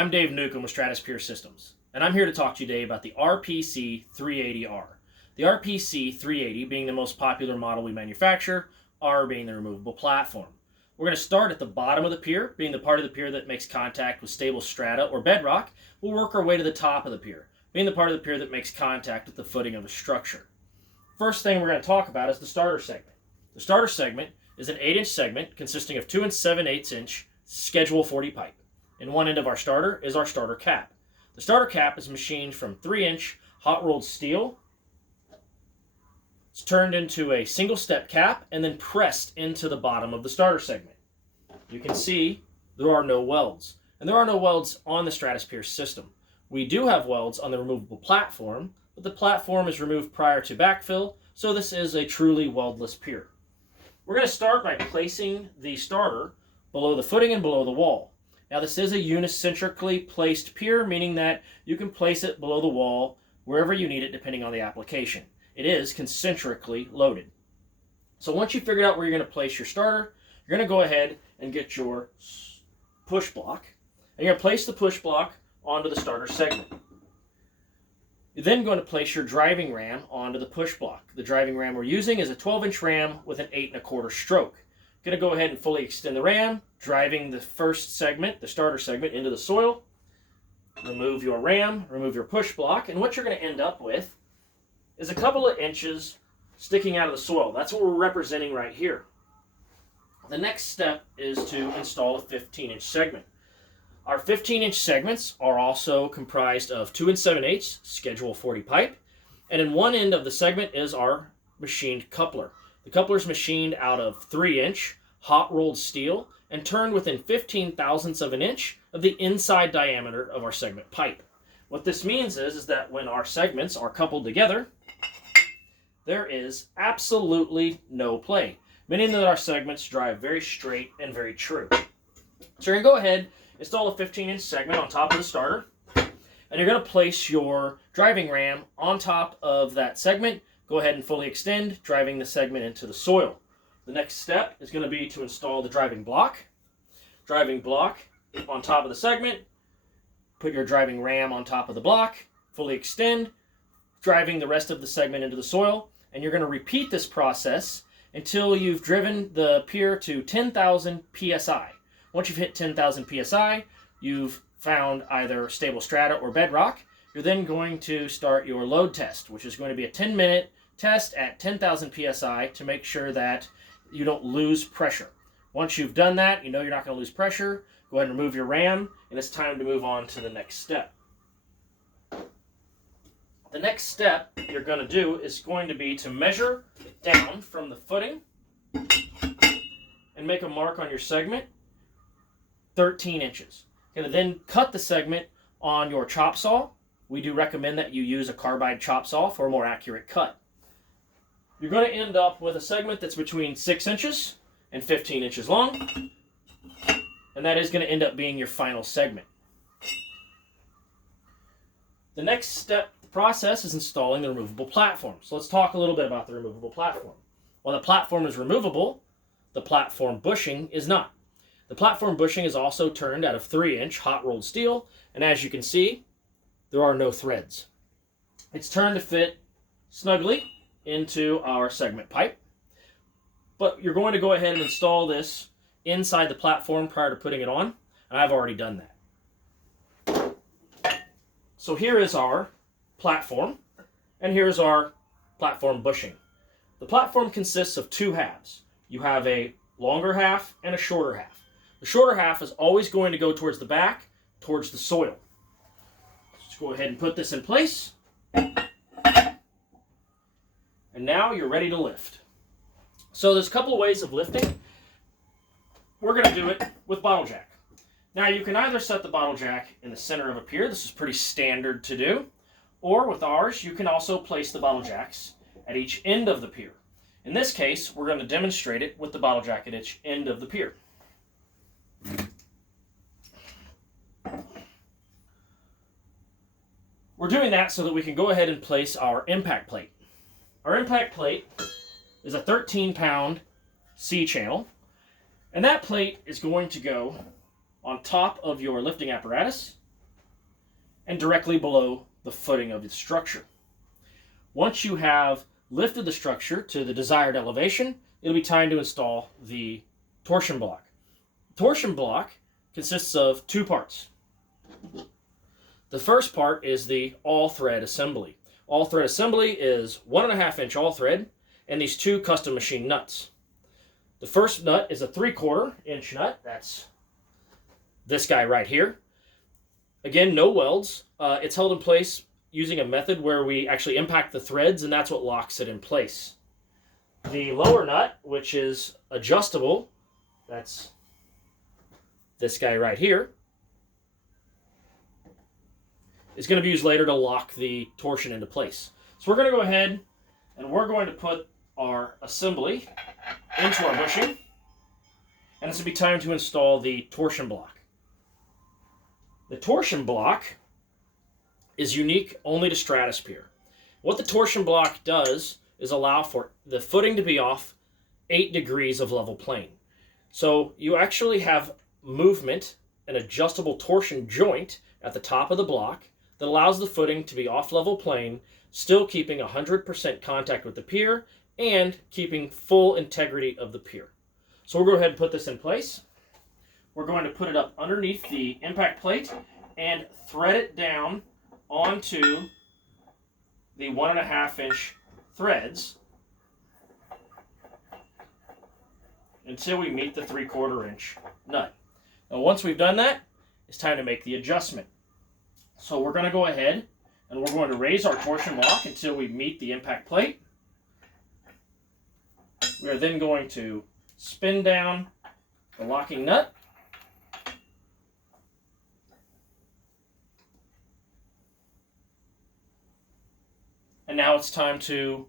I'm Dave Newcomb with Stratos Pier Systems, and I'm here to talk to you today about the RPC 380R. The RPC 380 being the most popular model we manufacture, R being the removable platform. We're going to start at the bottom of the pier, being the part of the pier that makes contact with stable strata or bedrock. We'll work our way to the top of the pier, being the part of the pier that makes contact with the footing of a structure. First thing we're going to talk about is the starter segment. The starter segment is an 8-inch segment consisting of 2 7/8" Schedule 40 pipe. In one end of our starter is our starter cap. The starter cap is machined from 3-inch hot rolled steel. It's turned into a single step cap and then pressed into the bottom of the starter segment. You can see there are no welds, and there are no welds on the Stratos Pier system. We do have welds on the removable platform, but the platform is removed prior to backfill, so this is a truly weldless pier. We're going to start by placing the starter below the footing and below the wall. Now this is a unicentrically placed pier, meaning that you can place it below the wall wherever you need it depending on the application. It is concentrically loaded. So once you figured out where you're going to place your starter, you're going to go ahead and get your push block. And you're going to place the push block onto the starter segment. You're then going to place your driving ram onto the push block. The driving ram we're using is a 12-inch ram with an 8 1/4 stroke. Going to go ahead and fully extend the ram, driving the first segment, the starter segment, into the soil. Remove your ram, remove your push block, and what you're going to end up with is a couple of inches sticking out of the soil. That's what we're representing right here. The next step is to install a 15-inch segment. Our 15-inch segments are also comprised of 2 7/8" Schedule 40 pipe, and in one end of the segment is our machined coupler. The coupler is machined out of 3-inch hot rolled steel and turned within 15/1000ths of an inch of the inside diameter of our segment pipe. What this means is that when our segments are coupled together, there is absolutely no play, meaning that our segments drive very straight and very true. So you're going to go ahead, install a 15-inch segment on top of the starter, and you're going to place your driving ram on top of that segment. Go ahead and fully extend, driving the segment into the soil. The next step is going to be to install the driving block. Driving block on top of the segment. Put your driving ram on top of the block. Fully extend, driving the rest of the segment into the soil. And you're going to repeat this process until you've driven the pier to 10,000 psi. Once you've hit 10,000 psi, you've found either stable strata or bedrock. You're then going to start your load test, which is going to be a 10-minute test at 10,000 psi to make sure that you don't lose pressure. Once you've done that, you know you're not going to lose pressure, go ahead and remove your ram, and it's time to move on to the next step. The next step you're going to do is going to be to measure down from the footing and make a mark on your segment, 13 inches. You're going to then cut the segment on your chop saw. We do recommend that you use a carbide chop saw for a more accurate cut. You're going to end up with a segment that's between 6 inches and 15 inches long, and that is going to end up being your final segment. The next step in the process is installing the removable platform. So let's talk a little bit about the removable platform. While the platform is removable, the platform bushing is not. The platform bushing is also turned out of 3-inch hot rolled steel, and as you can see, there are no threads. It's turned to fit snugly into our segment pipe, but you're going to go ahead and install this inside the platform prior to putting it on, and I've already done that. So here is our platform, and here's our platform bushing. The platform consists of 2 halves. You have a longer half and a shorter half. The shorter half is always going to go towards the back, towards the soil. Let's go ahead and put this in place. And now you're ready to lift. So there's a couple of ways of lifting. We're going to do it with bottle jack. Now you can either set the bottle jack in the center of a pier. This is pretty standard to do. Or with ours, you can also place the bottle jacks at each end of the pier. In this case, we're going to demonstrate it with the bottle jack at each end of the pier. We're doing that so that we can go ahead and place our impact plate. Our impact plate is a 13-pound C-channel, and that plate is going to go on top of your lifting apparatus and directly below the footing of the structure. Once you have lifted the structure to the desired elevation, it'll be time to install the torsion block. The torsion block consists of two parts. The first part is the all-thread assembly. All-thread assembly is 1.5 inch all-thread and these two custom machine nuts. The first nut is a 3/4 inch nut. That's this guy right here. Again, no welds. It's held in place using a method where we actually impact the threads, and that's what locks it in place. The lower nut, which is adjustable, that's this guy right here, is going to be used later to lock the torsion into place. So we're going to go ahead and we're going to put our assembly into our bushing, and this will be time to install the torsion block. The torsion block is unique only to Stratos Pier. What the torsion block does is allow for the footing to be off 8 degrees of level plane. So you actually have movement, an adjustable torsion joint at the top of the block that allows the footing to be off level plane, still keeping 100% contact with the pier and keeping full integrity of the pier. So we'll go ahead and put this in place. We're going to put it up underneath the impact plate and thread it down onto the 1.5 inch threads until we meet the 3/4 inch nut. Now once we've done that, it's time to make the adjustment. So we're going to go ahead and we're going to raise our torsion block until we meet the impact plate. We are then going to spin down the locking nut. And now it's time to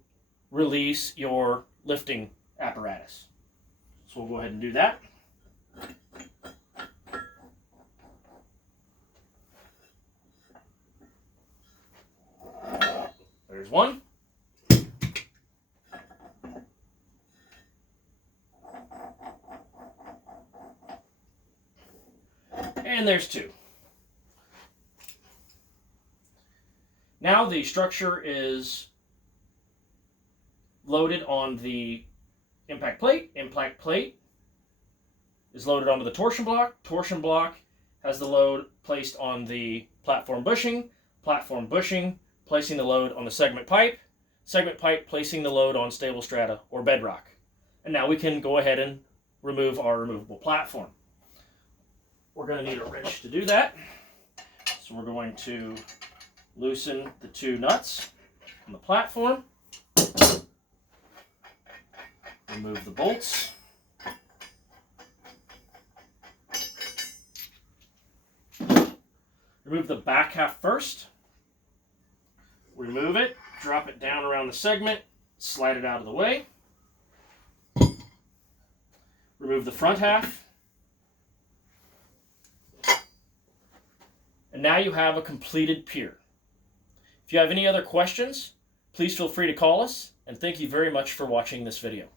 release your lifting apparatus. So we'll go ahead and do that. There's one. And there's two. Now the structure is loaded on the impact plate. Impact plate is loaded onto the torsion block. Torsion block has the load placed on the platform bushing. Platform bushing placing the load on the segment pipe. Segment pipe placing the load on stable strata or bedrock. And now we can go ahead and remove our removable platform. We're going to need a wrench to do that. So we're going to loosen the two nuts on the platform. Remove the bolts. Remove the back half first. Remove it, drop it down around the segment, slide it out of the way. Remove the front half. And now you have a completed pier. If you have any other questions, please feel free to call us, and thank you very much for watching this video.